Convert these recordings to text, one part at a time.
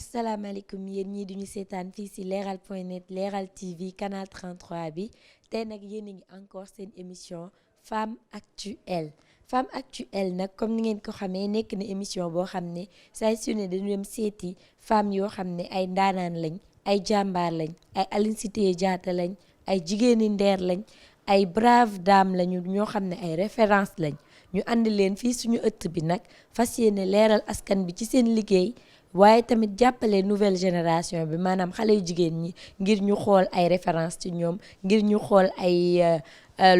asalaamaaleykum yéen ñii duñu seetaan fii ci leeral point net leeral TV canal 33 bi tey nag yéen a ngi encore seen émission femme actuelle femme actuelle nag comme ni ngeen ko xamee nekk na émission boo xam ne saa su ne dañu dem seeti femme yoo xam ne ay ndaanaan lañ ay jàmbaar lañ ay Aline Sitoé Diatta lañ ay jigéeni ndeer lañ ay brave dame lañu ñoo xam ne ay référence lañ ñu andi leen fii suñu ëtt bi nag fas yéene leeral askan bi ci seen liggéey waaye tamit jàppale nouvelle génération bi maanaam xale yu jigéen ñi ngir ñu xool ay référence ci ñoom ngir ñu xool ay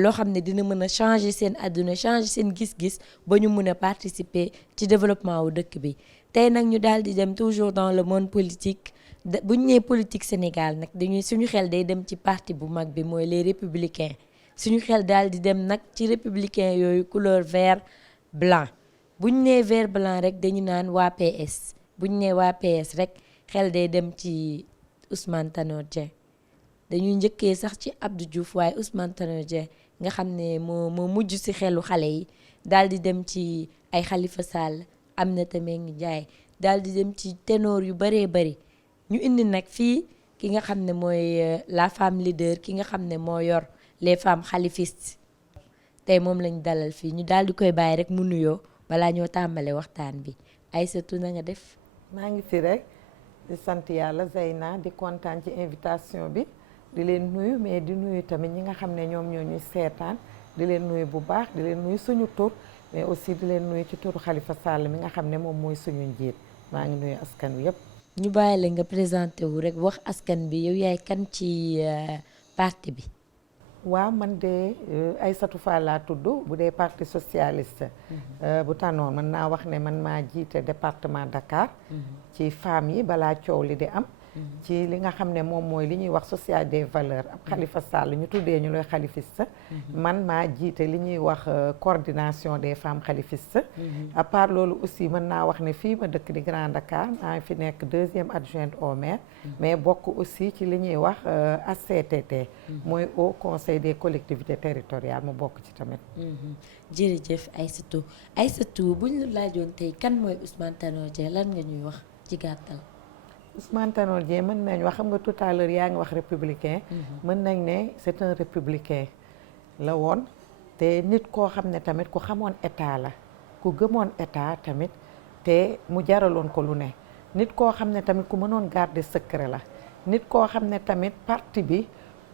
loo xam ne dina mën a changer seen àdduna changer seen gis-gis ba ñu mën a participer ci développement wu dëkk bi tey nag ñu daal di dem toujours dans le monde politique bu ñu nee politique Sénégal nag dañuy suñu xel day dem ci parti bu mag bi mooy les républicains suñu xel daal di dem nag ci républicain yooyu couleur vert blanc bu ñu nee vert blanc rek dañu naan waa PS bu ñu nee waa PS rek xel day dem ci Ousmane Tanor Dieng dañuy njëkkee sax ci Abdou Diouf waaye Ousmane Tanor Dieng nga xam ne moo mujj ci xelu xale yi daal di dem ci ay Khalifa Sall Aminata Mbengue Ndiaye daal di dem ci ténor yu bëree bëri ñu indi nag fii ki nga xam ne mooy la femme leader ki nga xam ne moo yor les femmes khalifistes tey moom lañu dalal fii ñu daal di koy bàyyi rek mu nuyoo balaa ñoo tàmbale waxtaan bi Aïssatou na nga def. maa ngi fi rek di sant yàlla Zeyna di kontaan ci invitation bi di leen nuyu mais di nuyu tamit ñi nga xam ne ñoom ñoo ñuy seetaan di leen nuyu bu baax di leen nuyu suñu tur mais aussi di leen nuyu ci turu Khalifa Sall mi nga xam ne moom mooy suñu njiit maa ngi nuyu askan wi yëpp. ñu bàyyi la nga présenté wu rek wax askan bi yow yaay kan ci parti bi. waaw man de Aïssatou Fall laa tudd bu dee parti socialiste bu tànnoon mën naa wax ne man maa jiite département Dakar ci femmes yi balaa coow li di am ci li nga xam ne moom mooy li ñuy wax social des valeurs ab Khalifa Sall ñu tuddee ñu looy khalifiste man maa jiite li ñuy wax coordination des femmes khalifistes à part loolu aussi mën naa wax ne fii ma dëkk di Grand Dakar maa fi nekk 2e adjointe au maire mais bokk aussi ci li ñuy wax HCCT mooy Haut Conseil des collectivités territoriales mu bokk ci tamit. jërëjëf Aïssatou buñ la laajoon tey kan mooy Ousmane Tanor Dieng lan nga ñuy wax ci gàttal. Ousmane Tanor Dieng mën nañ wax xam nga tout à l'heure yaa ngi wax républicain. mën nañ ne c'est un républicain la woon te nit koo xam ne tamit ku xamoon état la ku gëmoon état tamit te mu jaraloon ko lu ne nit koo xam ne tamit ku mënoon garder secret la nit koo xam ne tamit parti bi.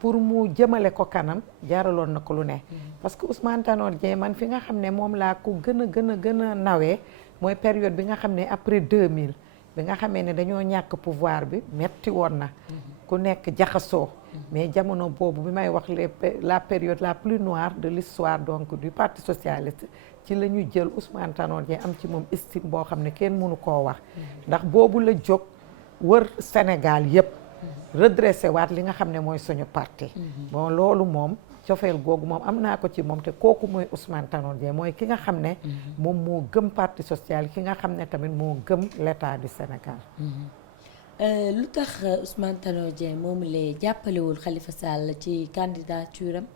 pour mu jëmale ko kanam jaaraloon na ko lu ne parce que Ousmane Tanor Dieng man fi nga xam ne moom laa ko gën a nawee mooy période bi nga xam ne après 2000 bi nga xamee ne dañoo ñàkk pouvoir bi metti woon na ku nekk jaxasoo mais jamono boobu bi may wax la période la plus noire de l'histoire donc du parti socialiste ci la ñu jël Ousmane Tanor Dieng am ci moom estime boo xam ne kenn mënu koo wax ndax boobu la jóg wër Sénégal yépp redressé waat li nga xam ne mooy suñu parti bon loolu moom cofeel googu moom am naa ko ci moom te kooku mooy Ousmane Tanor Dieng mooy ki nga xam ne moom moo gëm parti social ki nga xam ne tamit moo gëm l'état du Sénégal. lu tax Ousmane Tanor Dieng moomu lee jàppalewul Khalifa Sall ci candidature am.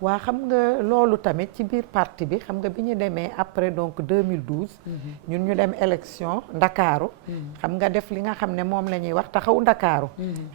waa xam nga loolu tamit ci biir parti bi xam nga bi ñu demee après donc 2012 ñun ñu dem élection Ndakaaru xam nga def li nga xam ne moom la ñuy wax taxawu Ndakaaru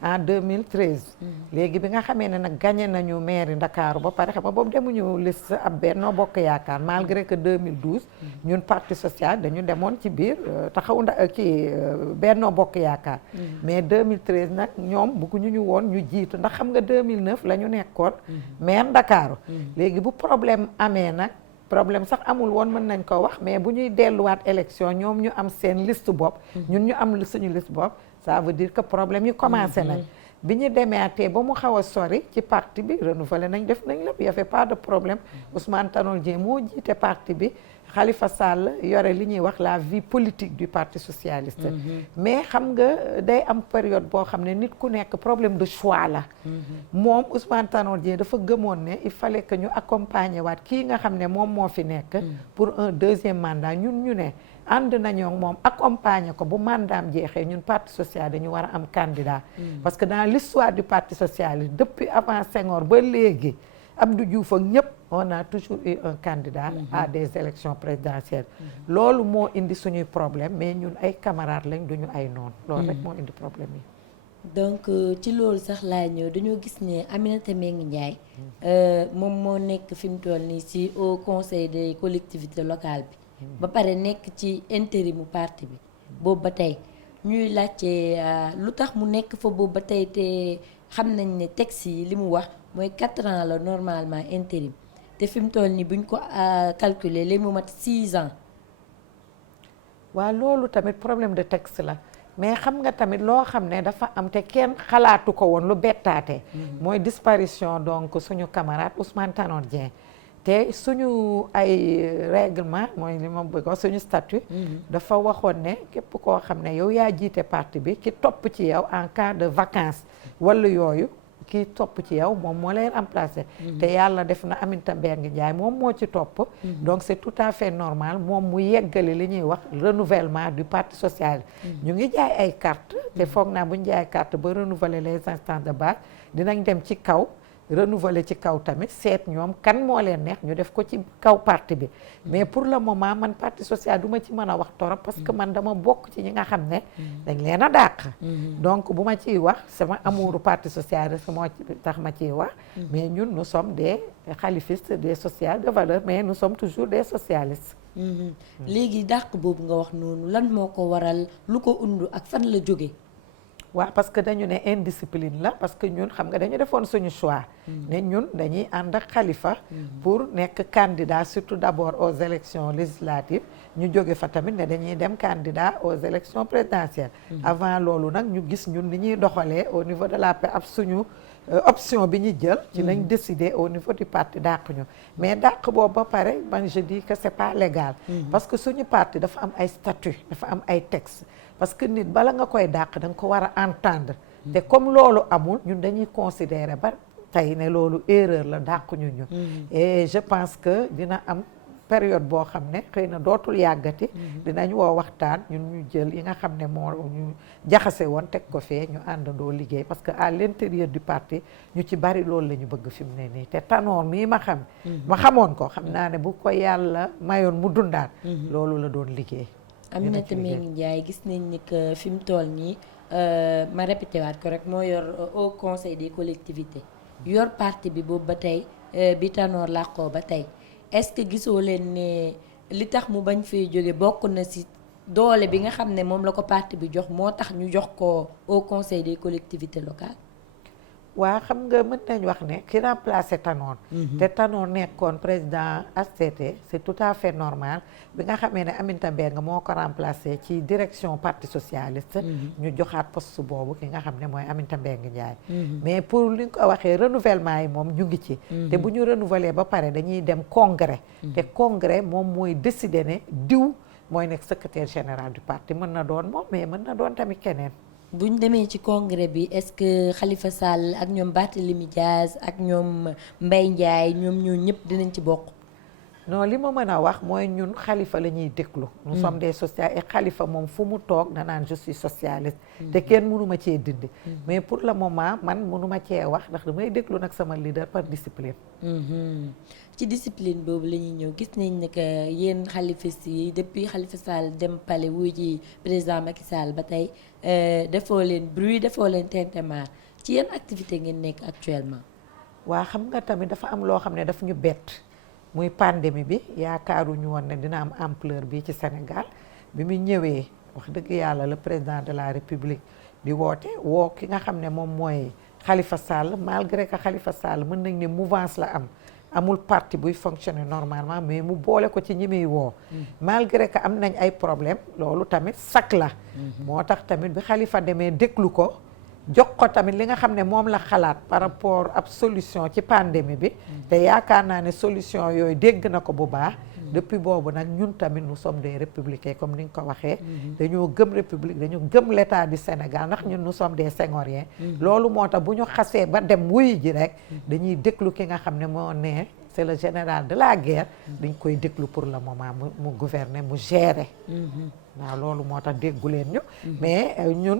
en 2013 léegi bi nga xamee ne nag gagné nañu mairie Ndakaaru ba pare xam nga boobu demuñu liste ab Benno Bokk Yaakaar malgré que 2012 ñun parti social dañu demoon ci biir taxawu ci Benno Bokk Yaakaar mais 2013 nag ñoom bëgguñu ñu woon ñu jiitu ndax xam nga 2009 la ñu nekkoon maire Ndakaaru léegi bu problème amee nag problème sax amul woon mën nañ ko wax mais bu ñuy delluwaat élection ñoom ñu am seen liste bopp ñun ñu am suñu liste bopp ça veut dire que problème yi commencé nañ bi ñu demeatee ba mu xaw a sori ci parti bi renouvelé nañ def nañ lépp y avait pas de problème Ousmane Tanor Dieng moo jiite parti bi Khalifa Sall yore li ñuy wax la vie politique du parti socialiste mais xam nga day am période boo xam ne nit ku nekk problème de choix la moom Ousmane Tanor Dieng dafa gëmoon ne il fallait que ñu accompagner waat kii nga xam ne moom moo fi nekk pour un deuxième mandat ñun ñu ne ànd nañoo moom accompagner ko bu mandaam jeexee ñun parti social dañu war a am candidat parce que dans l'histoire du parti socialiste depuis avant Senghor ba léegi Abdou Diouf ak ñëpp on a toujours eu un candidat à des élections présidentielles loolu moo indi suñuy problème mais ñun ay camarades lañ duñu ay noon loolu rek moo indi problème yi. donc ci loolu sax laa ñëw dañoo gis ne Aminata Mbengue Ndiaye moom moo nekk fi mu toll nii ci au conseil des collectivités locales bi ba pare nekk ci intérimu parti bi boobu ba tey ñuy laajte lu tax mu nekk fa boobu ba tey te xam nañ ne texte yi li mu wax mooy 4 ans la normalement intérim te fi mu toll nii buñ ko calculer léegi mu mat 6 ans. waaw loolu tamit problème de texte la mais xam nga tamit loo xam ne dafa am te kenn xalaatu ko woon lu bettaate mooy disparition donc suñu camarade Ousmane Tanor Dieng te suñu ay règlement mooy li ma bëgg wax suñu statut dafa waxoon ne képp koo xam ne yow yaa jiite parti bi ki topp ci yow en cas de vacances wala yooyu kii topp ci yow moom moo lay remplacer te yàlla def na Aminata Mbengue Ndiaye moom moo ci topp donc c'est tout à fait normal moom mu yeggali li ñuy wax renouvellement du parti social ñu ngi jaay ay carte te foog naa bu ñu jaay carte ba renouveler les instances de base dinañ dem ci kaw renouveler ci kaw tamit seet ñoom kan moo leen neex ñu def ko ci kaw parti bi mais pour le moment man parti social du ma ci mën a wax torop parce que man dama bokk ci ñi nga xam ne dañ leen a dàq donc bu ma ciy wax sama amouru parti social rek moo tax ma ciy wax mais ñun nous sommes des khalifistes des sociales de valeur mais nous sommes toujours des socialistes léegi dàq boobu nga wax noonu lan moo ko waral lu ko undu ak fan la jóge waaw parce que dañu ne indiscipline la parce que ñun xam nga dañu defoon suñu choix ne ñun dañuy ànd ak Khalifa pour nekk candidat surtout d'abord aux élections législatives ñu jóge fa tamit ne dañuy dem candidat aux élections présidentielles avant loolu nag ñu gis ñun ni ñuy doxalee au niveau de la paix ab suñu option bi ñu jël ci lañ décider au niveau du parti dàq ñu mais dàq boobu ba pare man je dis que c'est pas légal parce que suñu parti dafa am ay statut dafa am ay textes parce que nit bala nga koy dàq da nga ko war a entendre te comme loolu amul ñun dañuy considérer ba tey ne loolu erreur la dàq ñu et je pense que dina am période boo xam ne xëy na dootul yàggati dinañ woo waxtaan ñun ñu jël yi nga xam ne moo ñu jaxase woon teg ko fee ñu àndandoo liggéey parce que à l'intérieur du parti ñu ci bari loolu la ñu bëgg fi mu ne nii te Tanor mii ma xamoon ko xam naa ne bu ko yàlla mayoon mu dundaat loolu la doon liggéey. Aminata Mbengue Ndiaye gis nañ ni que fi mu toll nii ma répété waat ko rek moo yor au conseil des collectivités yor parti bi boobu ba tey bi Tanor làqoo ba tey est-ce que gisoo leen ne li tax mu bañ fee jóge bokk na ci doole bi nga xam ne moom la ko parti bi jox moo tax ñu jox ko au conseil des collectivités locales. waa xam nga mën nañ wax ne ki remplacé Tanor te Tanor nekkoon président HCT c'est tout à fait normal bi nga xamee ne Aminata Mbengue moo ko remplacé ci direction parti socialiste ñu joxaat poste boobu ki nga xam ne mooy Aminata Mbengue Ndiaye mais pour li nga ko waxee renouvellement yi moom ñu ngi ci te bu ñu renouveler ba pare dañuy dem congrès te congrès moom mooy décider ne diw mooy nekk secrétaire général du parti mën na doon moom mais mën na doon tamit keneen bu ñu demee ci congrès bi est-ce que Khalifa Sall ak ñoom Barthélémy Diaz ak ñoom Mbaye Ndiaye ñoom ñoo ñëpp dinañ ci bokk. non li ma mën a wax mooy ñun Khalifa la ñuy déglu. nous sommes des socialistes et Khalifa moom fu mu toog danaan je suis socialiste. te kenn mënu ma cee dindi. mais pour le moment man mënu ma cee wax ndax damay déglu nag sama leader par discipline. ci discipline boobu la ñuy ñëw gis nañ ne que yéen xalifistes yi depuis Khalifa Sall dem palais wuy ji président Macky Sall ba tey defoo leen bruit defoo leen tintamarre ci yenn activité ngeen nekk actuellement. waa xam nga tamit dafa am loo xam ne daf ñu bett muy pandémie bi yaakaaruñu woon ne dina am ampleur bi ci Sénégal bi mu ñëwee wax dëgg yàlla le président de la République di woote woo ki nga xam ne moom mooy Khalifa Sall malgré que Khalifa Sall mën nañ ne mouvance la am. amul parti buy fonctionner normalement mais mu boole ko ci ñi muy woo malgré que am nañ ay problème loolu tamit sak la moo tax tamit bi Khalifa demee déglu ko jox ko tamit li nga xam ne moom la xalaat par rapport ab solution ci pandémie bi te yaakaar naa ne solution yooyu dégg na ko bu baax depuis boobu nag ñun tamit nous sommes des républicains comme ni nga ko waxee dañoo gëm république dañu gëm l'état du Sénégal ndax ñun nous sommes des Senghoriens loolu moo tax bu ñu xasee ba dem wuyu ji rek dañuy déglu ki nga xam ne moo ne c'est le général de la guerre dañ koy déglu pour le moment mu gouverner mu gérer waaw loolu moo tax déggu leen ñu mais ñun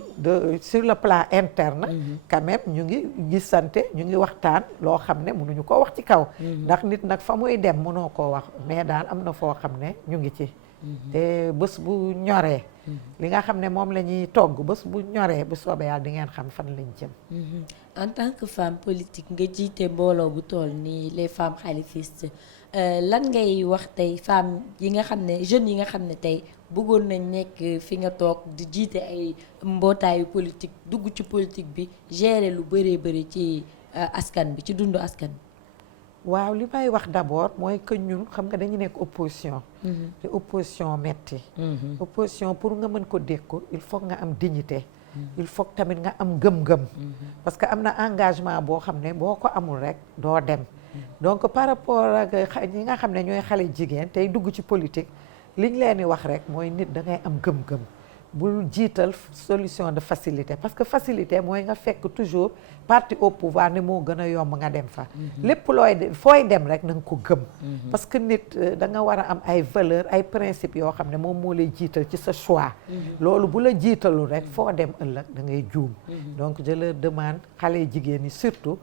sur le plan interne quand même ñu ngi gisante ñu ngi waxtaan loo xam ne mënuñu koo wax ci kaw ndax nit nag fa muy dem mënoo koo wax mais daal am na foo xam ne ñu ngi ci te bés bu ñoree li nga xam ne moom la ñuy togg bés bu ñoree bu soobee yàlla di ngeen xam fan lañ jëm en tant que femme politique nga jiite mbooloo bu toll nii les femmes khalifistes lan ngay wax tey femmes yi nga xam ne jeunes yi nga xam ne tey bëggoon nañ nekk fi nga toog di jiite ay mbootaayu politique dugg ci politique bi gérer lu bëree bëri ci askan bi ci dundu askan bi. waaw li may wax d'abord mooy que ñun xam nga dañu nekk opposition te opposition metti opposition pour nga mën ko dékku il faut nga am dignité il faut tamit nga am gëm-gëm parce que am na engagement boo xam ne boo ko amul rek doo dem donc par rapport ak ñi nga xam ne ñooy xale jigéen tey dugg ci politique liñ leen di wax rek mooy nit da ngay am gëm-gëm bul jiital solution de facilité parce que facilité mooy nga fekk toujours parti au pouvoir ne moo gën a yomb nga dem fa lépp looy fooy dem rek na nga ko gëm parce que nit da nga war a am ay valeur ay principe yoo xam ne moom moo lay jiital ci sa choix loolu bu la jiitalu rek foo dem ëllëg da ngay juum donc je leur demande xale jigéen ñi surtout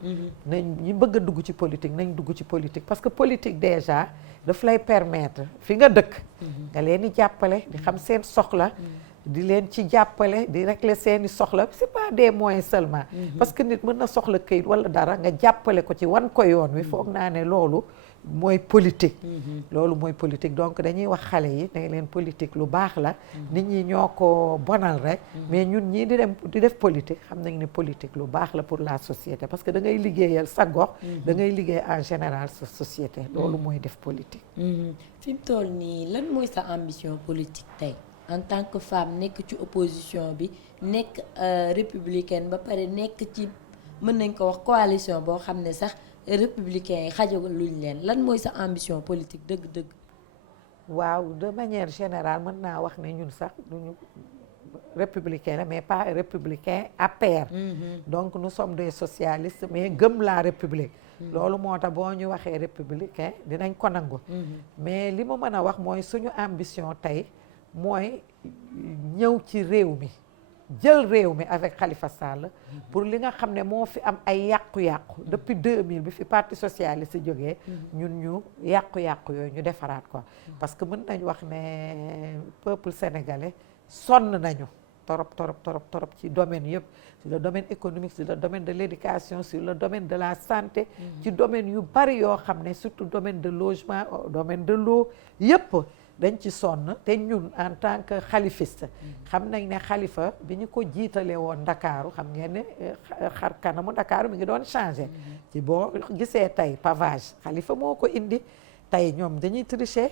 nañ ñu bëgg a dugg ci politique nañ dugg ci politique parce que politique déjà daf lay permettre fi nga dëkk nga leen di jàppale di xam seen soxla di leen ci jàppale di régler seeni soxla c'est pas des moyens seulement parce que nit mën na soxla këyit wala dara nga jàppale ko ci wan ko yoon wi foog naa ne loolu mooy politique loolu mooy politique donc dañuy wax xale yi da leen politique lu baax la nit ñi ñoo ko bonal rek mais ñun ñii di def politique xam nañ ne politique lu baax la pour la société parce que da ngay liggéeyal sa gox da ngay liggéey en général sa société loolu mooy def politique fi mu toll nii lan mooy sa ambition politique tey en tant que femme nekk ci opposition bi nekk républicaine ba pare nekk ci mën nañ ko wax coalition boo xam ne sax républicain yi xajaluñ leen lan mooy sa ambition politique dëgg-dëgg. waaw de manière générale mën naa wax ne ñun sax duñu républicain mais pas républicain APR. donc nous sommes des socialistes mais gëm la république. loolu moo tax boo ñu waxee républicain dinañ ko nangu. mais li ma mën a wax mooy suñu ambition tey. mooy ñëw ci réew mi jël réew mi avec Khalifa Sall pour li nga xam ne moo fi am ay yàqu-yàqu depuis 2000 bi fi parti socialiste jógee ñun ñu yàqu-yàqu yooyu ñu defaraat ko parce que mën nañ wax ne peuple sénégalais sonn nañu torop ci domaine yëpp sur le domaine économique sur le domaine de l'éducation sur le domaine de la santé ci domaine yu bari yoo xam ne surtout domaine de logement domaine de l'eau yëpp dañ ci sonn te ñun en tant que xalifiste xam nañ ne xalifa bi ñu ko jiitalee woon Ndakaaru xam ngeen ne xar kanamu Ndakaaru mi ngi doon changé ci boo gisee tey pavage xalifa moo ko indi tey ñoom dañuy tricher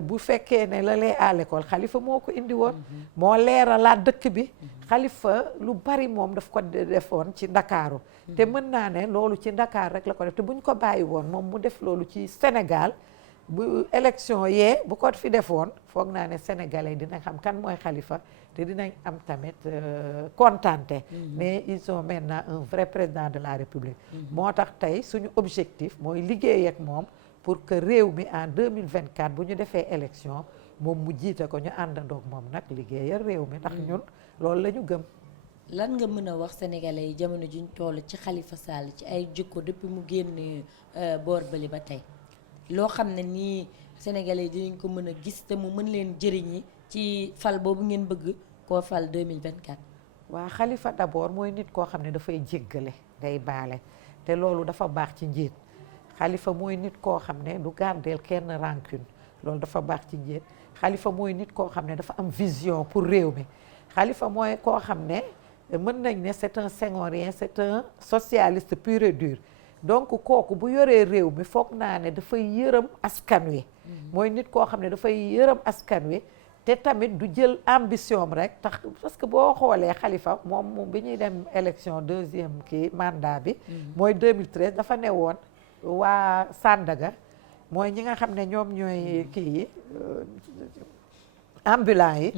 bu fekkee ne la lait à l'école xalifa moo ko indi woon moo leeralaat dëkk bi xalifa lu bari moom daf ko defoon ci Ndakaaru te mën naa ne loolu ci Ndakaar rek la ko def te buñ ko bàyyi woon moom mu def loolu ci Sénégal bu élection yee bu ko fi defoon foog naa ne sénégalais dinañ xam kan mooy xalifa te dinañ am tamit kontante mais ils ont maintenant un vrai président de la république moo tax tey suñu objectif mooy liggéey ak moom pour que réew mi en 2024 bu ñu defee élection moom mu jiite ko ñu àndandoog moom nag liggéeyal réew mi ndax ñun loolu la ñu gëm. lan nga mën a wax sénégalais yi jamono juñ toll ci Khalifa Sall ci ay jikko depuis mu génn boor bali ba tey loo xam ne nii sénégalais yi dinañ ko mën a gis te mu mën leen jëriñi ci fal boobu ngeen bëgg koo fal 2024. waa Khalifa d'abord mooy nit koo xam ne dafay jéggale day baale te loolu dafa baax ci njiit Khalifa mooy nit koo xam ne du gardeel kenn rancune loolu dafa baax ci njiit Khalifa mooy nit koo xam ne dafa am vision pour réew mi Khalifa mooy koo xam ne mën nañ ne c'est un Senghorien c'est un socialiste pur et dur donc kooku bu yoree réew mi foog naa ne dafay yërëm askan wi mooy nit koo xam ne dafay yërëm askan wi te tamit du jël ambition rek tax parce que boo xoolee Khalifa moom bi ñuy dem élection deuxième mandat bi mooy 2013 dafa ne woon waa Sandaga mooy ñi nga xam ne ñoom ñooy kii yi ambulant yi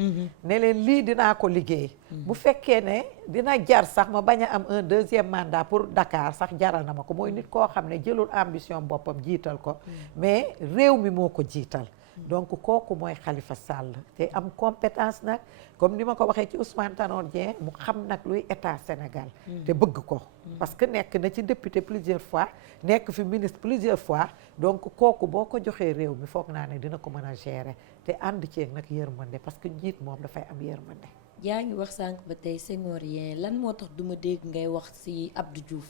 ne leen lii dinaa ko liggéey bu fekkee ne dina jar sax ma bañ a am un deuxième mandat pour Dakar sax jaral na ma ko. mooy nit koo xam ne jëlul ambition boppam jiital ko mais réew mi moo ko jiital. donc kooku mooy Khalifa Sall te am compétence nag comme ni ma ko waxee ci Ousmane Tanor Dieng mu xam nag luy état Sénégal te bëgg ko parce que nekk na ci député plusieurs fois nekk fi ministre plusieurs fois donc kooku boo ko joxee réew mi foog naa ne dina ko mën a gérer te ànd ceeg nag yërmande parce que njiit moom dafay am yërmande. yaa ngi wax sànq ba tey Senghorien lan moo tax duma dégg ngay wax ci Abdou Diouf.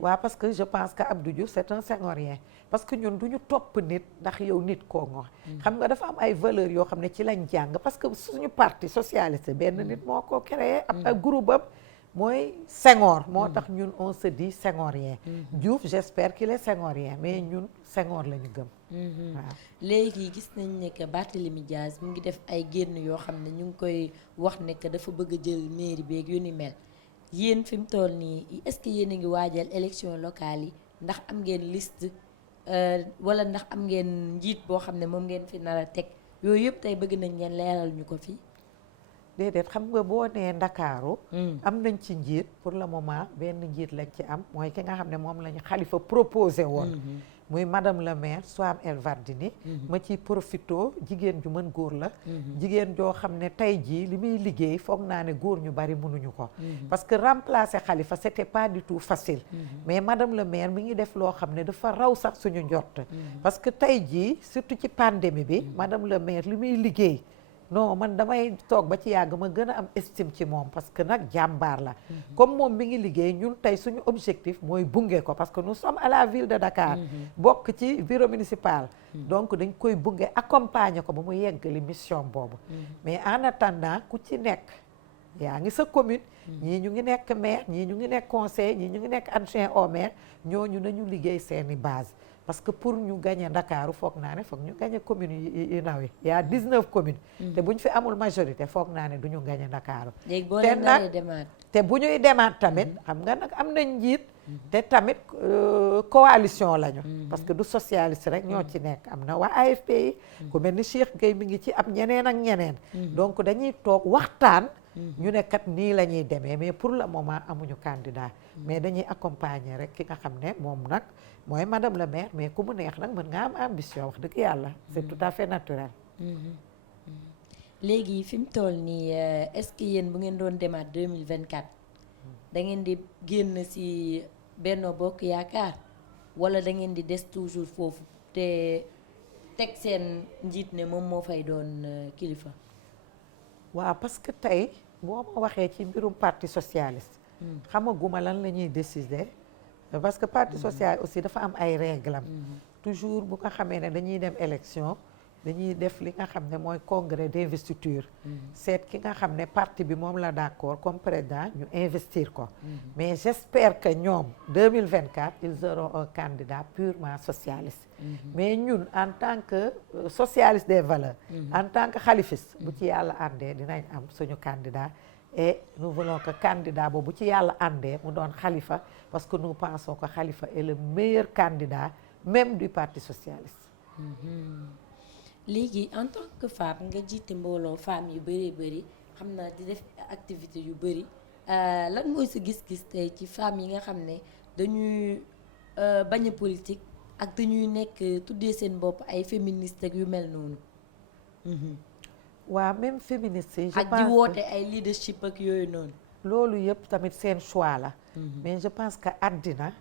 waaw parce que je pense que Abdou Diouf c'est un Senghorien parce que ñun du ñu topp nit ndax yow nit koo ngo xam nga dafa am ay valeurs yoo xam ne ci lañ jàng parce que suñu parti socialiste benn nit moo ko créé ab groupe am mooy Senghor moo tax ñun on se dit Senghorien. Diouf j'espère qu'il est Senghorien mais ñun Senghor la ñu gëm. waaw léegi gis nañ ne que Barthélémy Dias mu ngi def ay génn yoo xam ne ñu ngi koy wax ne que dafa bëgg a jël mairie beeg yu ni mel. yéen fi mu toll nii est-ce que yéen a ngi waajal élection locale yi ndax am ngeen liste wala ndax am ngeen njiit boo xam ne moom ngeen fi nar a teg yooyu yëpp tey bëgg nañ ngeen leeral ñu ko fii. déedéet xam nga boo nee Ndakaaru am nañ ci njiit pour le moment benn njiit lañ ci am mooy ki nga xam ne moom lañu Khalifa proposé woon muy madame le maire Soham El Wardini ma ci profito jigéen ju mën góor la jigéen joo xam ne tey jii li muy liggéey foog naa ne góor ñu bari mënuñu ko parce que remplacer Khalifa c'était pas du tout facile mais madame le maire mi ngi def loo xam ne dafa raw sax suñu njort parce que tey jii surtout ci pandémie bi madame le maire li muy liggéey non man damay toog ba ci yàgg ma gën a am estime ci moom parce que nag jàmbaar la comme moom mi ngi liggéey ñun tey suñu objectif mooy bunge ko parce que nous sommes à la ville de Dakar bokk ci bureau municipal donc dañ koy bunge accompagner ko ba mu yeggali mission boobu mais en attendant ku ci nekk yaa ngi sa commune ñii ñu ngi nekk maire ñii ñu ngi nekk conseil ñii ñu ngi nekk adjoint au maire ñooñu nañu liggéey seeni base parce que pour ñu gagner Ndakaaru foog naa ne foog ñu gagner communes yu ndaw yi y a 19 communes te bu ñu fi amul majorité foog naa ne du ñu gagner Ndakaaru te nag te bu ñuy demaat tamit xam nga nag am nañ njiit te tamit coalition lañu parce que du socialiste rek ñoo ci nekk am na waa AFP yi ku mel ni Cheikh Gueye mi ngi ci am ñeneen ak ñeneen donc dañuy toog waxtaan ñu ne kat nii la ñuy demee mais pour le moment amuñu candidat mais dañuy accompagner rek ki nga xam ne moom nag mooy madame le maire mais ku mu neex nag mën nga am ambition wax dëgg yàlla c'est tout à fait naturel. léegi fi mu toll nii est-ce que yéen bu ngeen doon demaat 2024 da ngeen di génn ci Benno Bokk Yaakaar wala da ngeen di des toujours foofu te teg seen njiit ne moom moo fay doon kilifa. waaw parce que tey boo ma waxee ci mbirum parti socialiste. xamaguma lan la ñuy décider. parce que parti social aussi dafa am ay règles toujours bu nga xamee ne dañuy dem élection dañuy def li nga xam ne mooy congrès d'investiture seet ki nga xam ne parti bi moom la d'accord comme président ñu investir ko mais j'espère que ñoom 2024 ils auront un candidat purement socialiste mais ñun en tant que socialiste des valeurs en tant que khalifiste bu ci yàlla àndee dinañ am suñu candidat et nous voulons que candidat boobu ci yàlla àndee mu doon Khalifa parce que nous pensons que Khalifa est le meilleur candidat même du parti socialiste. léegi en tant que femme nga jiite mbooloo femmes yu bëree bëri xam naa di def activité yu bëri lan mooy sa gis-gis tey ci femmes yi nga xam ne dañuy bañ a politique ak dañuy nekk tuddee seen bopp ay féministes ak yu mel noonu. waaw même féministes yi. je pense ak di woote ay leadership ak yooyu noonu. loolu yëpp tamit seen choix la. mais je pense que àddina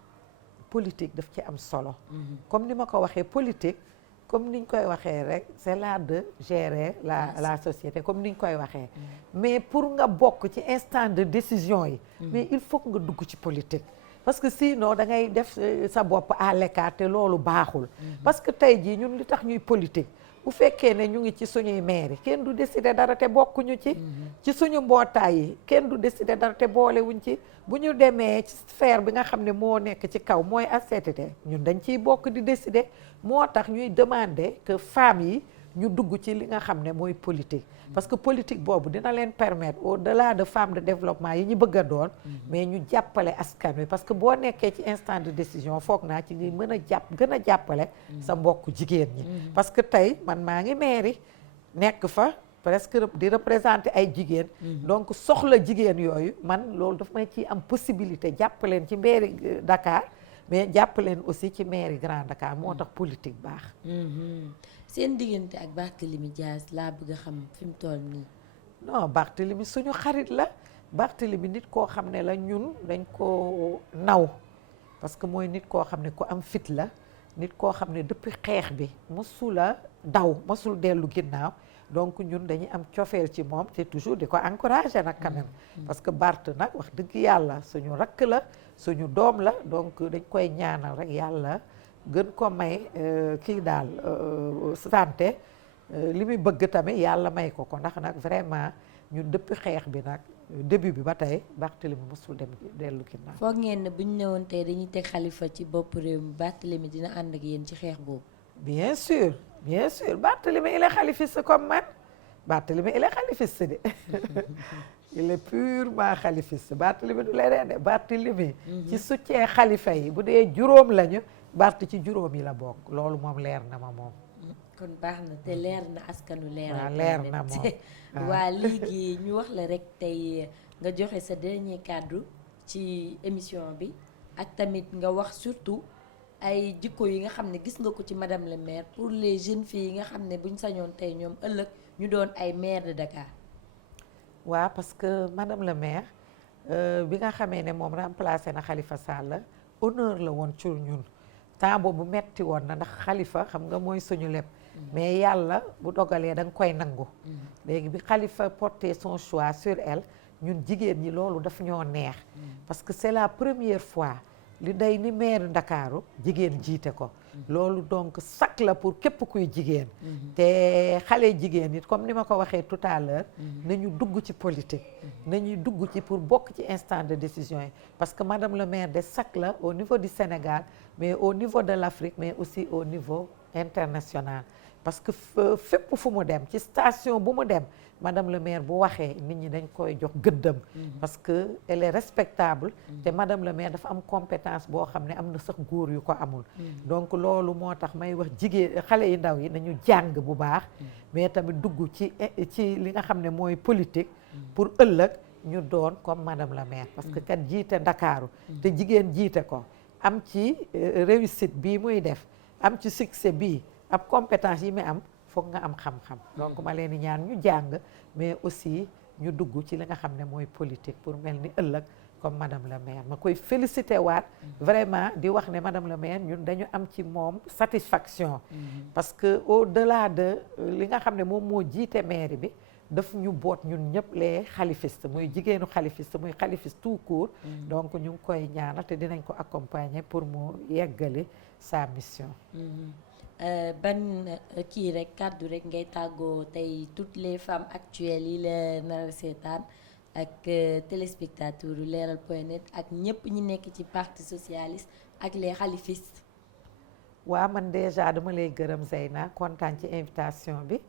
politique daf ci am solo. comme ni ma ko waxee politique comme niñ koy waxee rek c'est l'art de gérer la société comme niñ koy waxee. mais pour nga bokk ci instant de décision yi. mais il faut que nga dugg ci politique. parce que sinon da ngay def sa bopp à l'écart te loolu baaxul. parce que tey jii ñun li tax ñuy politique. bu fekkee ne ñu ngi ci suñuy maire kenn du décider dara te bokkuñu ci suñu mbootaay yi kenn du décider dara te boolewuñ ci bu ñu demee ci sphère bi nga xam ne moo nekk ci kaw mooy HCCT ñun dañ ciy bokk di décider moo tax ñuy demander que femmes yi ñu dugg ci li nga xam ne mooy politique parce que politique boobu dina leen permettre au-delà de femmes de développement yi ñu bëgg a doon mais ñu jàppale askan wi parce que boo nekkee ci instant de décision foog naa ci ngi mën a gën a jàppale sa mbokk jigéen ñi parce que tey man maa ngi mairie nekk fa presque di représenter ay jigéen donc soxla jigéen yooyu man loolu daf may ciy am possibilité jàpp leen ci mairie Dakar mais jàpp leen aussi ci mairie Grand Dakar moo tax politique baax seen diggante ak Barthélémy Dias laa bëgg a xam fi mu toll nii non Barthélémy suñu xarit la Barthélémy nit koo xam ne la ñun dañ ko naw parce que mooy nit koo xam ne ku am fit la nit koo xam ne depuis xeex bi mësula daw mësul dellu ginnaaw donc ñun dañuy am cofeel ci moom te toujours di ko encourager nag quand même parce que Barth nag wax dëgg yàlla suñu rakk la suñu doom la donc dañ koy ñaanal rek yàlla gën ko may kii daal santé li muy bëgg tamit yàlla may ko ndax nag vraiment ñun depuis xeex bi nag début bi ba tey Barthélémy mësul dem dellu ginnaaw. foog ngeen ne bu ñu newoon tey dañuy teg Khalifa ci bopp réew mi Barthélémy dina ànd ak yéen ci xeex boobu. bien sûr Barthélémy il est khalifiste comme man Barthélémy il est khalifiste de il est purement khalifiste Barthélémy du leneen de Barthélémy ci soutien xalifa yi bu dee juróom lañu Barth ci juróom yi la bokk loolu moom leer na ma moom. kon baax na te leer na askanu leer na moom waa léegi ñu wax la rek tey nga joxe sa dernier kàddu ci émission bi ak tamit nga wax surtout ay jikko yi nga xam ne gis nga ko ci madame le maire pour les jeunes filles yi nga xam ne buñ sañoon tey ñoom ëllëg ñu doon ay maire de Dakar. waaw parce que madame le maire bi nga xamee ne moom remplacé na Khalifa Sall honneur la woon ci ñun temps boobu metti woon na ndax Khalifa xam nga mooy suñu lépp mais yàlla bu dogalee da nga koy nangu léegi bi Khalifa porté son choix sur elle ñun jigéen ñi loolu daf ñoo neex parce que c'est la première fois li day ni maire Ndakaaru jigéen jiite ko loolu donc sac la pour képp kuy jigéen te xale jigéen it comme ni ma ko waxee tout à l'heure nañu dugg ci politique nañuy dugg ci pour bokk ci instant de décision yi parce que madame le maire de sac la au niveau du Sénégal mais au niveau de l'Afrique mais aussi au niveau international parce que fépp fu mu dem ci station bu mu dem madame le maire bu waxee nit ñi dañ koy jox gëddam parce que elle est respectable te madame le maire dafa am compétence boo xam ne am na sax góor yu ko amul donc loolu moo tax may wax jigéen xale yu ndaw yi nañu jàng bu baax mais tamit dugg ci li nga xam ne mooy politique pour ëllëg ñu doon comme madame la maire parce que kat jiite Ndakaaru te jigéen jiite ko am ci réussite bii muy def am ci succès bii ab compétence yi muy am foog nga am xam-xam donc ma leen di ñaan ñu jàng mais aussi ñu dugg ci li nga xam ne mooy politique pour mel ni ëllëg comme madame la maire ma koy félicité waat vraiment di wax ne madame la maire ñun dañu am ci moom satisfaction parce que au-delà de li nga xam ne moom moo jiite mairie bi daf ñu boot ñun ñëpp les xalifistes muy jigéenu xalifiste muy xalifiste tout court donc ñu ngi koy ñaanal te dinañ ko accompagner pour mu yeggali sa mission ban kii rek kàddu rek ngay tàggoo tey toutes les femmes actuelles yi la nar a seetaan ak téléspectateurs yu leral.net ak ñëpp ñi nekk ci parti socialiste ak les xalifistes. waaw man déjà dama lay gërëm Zeyna kontaan ci invitation bi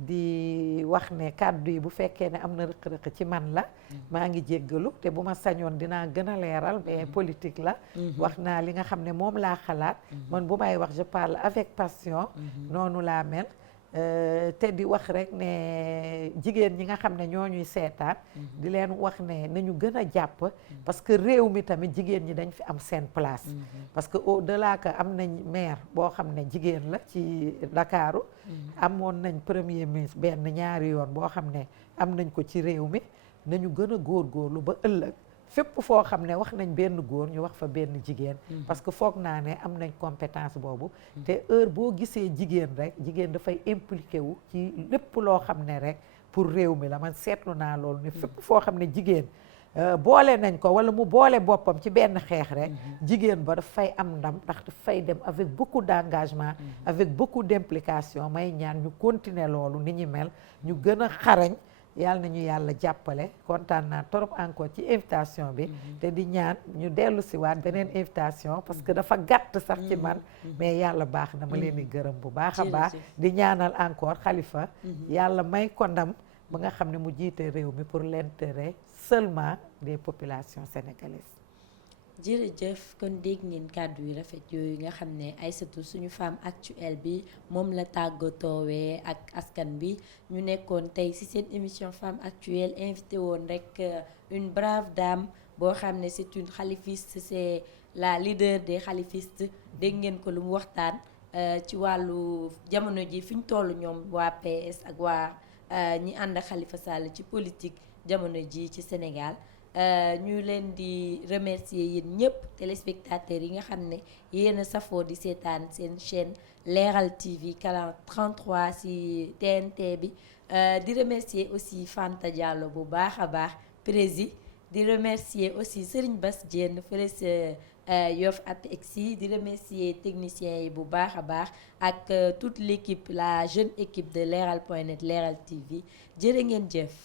di wax ne kàddu yi bu fekkee ne am na rëq-rëq ci man la maa ngi jéggalu te bu ma sañoon dinaa gën a leeral mais politique la wax naa li nga xam ne moom laa xalaat man bu may wax je parle avec passion noonu laa mel te di wax rek ne jigéen ñi nga xam ne ñoo ñuy seetaan di leen wax ne nañu gën a jàpp parce que réew mi tamit jigéen ñi dañ fi am seen place parce que au-delà que am nañ maire boo xam ne jigéen la ci Ndakaaru amoon nañ premier ministre benn ñaari yoon boo xam ne am nañ ko ci réew mi nañu gën a góorgóorlu ba ëllëg fépp foo xam ne wax nañ benn góor ñu wax fa benn jigéen parce que foog naa ne am nañ compétence boobu te heure boo gisee jigéen rek jigéen dafay impliqué wu ci lépp loo xam ne rek pour réew mi la man seetlu naa loolu ne fépp foo xam ne jigéen boole nañ ko wala mu boole boppam ci benn xeex rek jigéen ba dafay am ndam ndax dafay dem avec beaucoup d'engagement avec beaucoup d'implication may ñaan ñu continuer loolu ni ñu mel ñu gën a xarañ yàlla nañu yàlla jàppale kontaan naa trop encore ci invitation bi te di ñaan ñu dellu si waat beneen invitation parce que dafa gàtt sax ci man mais yàlla baax na ma leen di gërëm bu baax a baax di ñaanal encore Khalifa yàlla may ko ndam ba nga xam ne mu jiite réew mi pour l'intérêt seulement des populations sénégalaises. jërëjëf kon dégg ngeen kàddu yu rafet yooyu nga xam ne Aïssatou suñu femme actuelle bi moom la tàggatoowee ak askan bi ñu nekkoon tey ci seen émission femme actuelle invité woon rek une brave dame boo xam ne c'est une khalifiste, c'est la leader des khalifistes dégg ngeen ko lu mu waxtaan ci wàllu jamono ji fi ñu toll ñoom waa PS ak waa ñi ànd ak Khalifa Sall ci politique jamono ji ci Sénégal. ñu leen di remercier yéen ñëpp téléspectateurs yi nga xam ne yéen a safoo di seetaan seen chaîne Leral TV canal 33 ci TNT bi di remercier aussi Fanta Diallo bu baax a baax prési di remercier aussi Serigne Bass Diène fële sa Yoff APEXI di remercier techniciens yi bu baax a baax ak toute l'équipe la jeune équipe de Leral.net Leral TV jërë ngeen jëf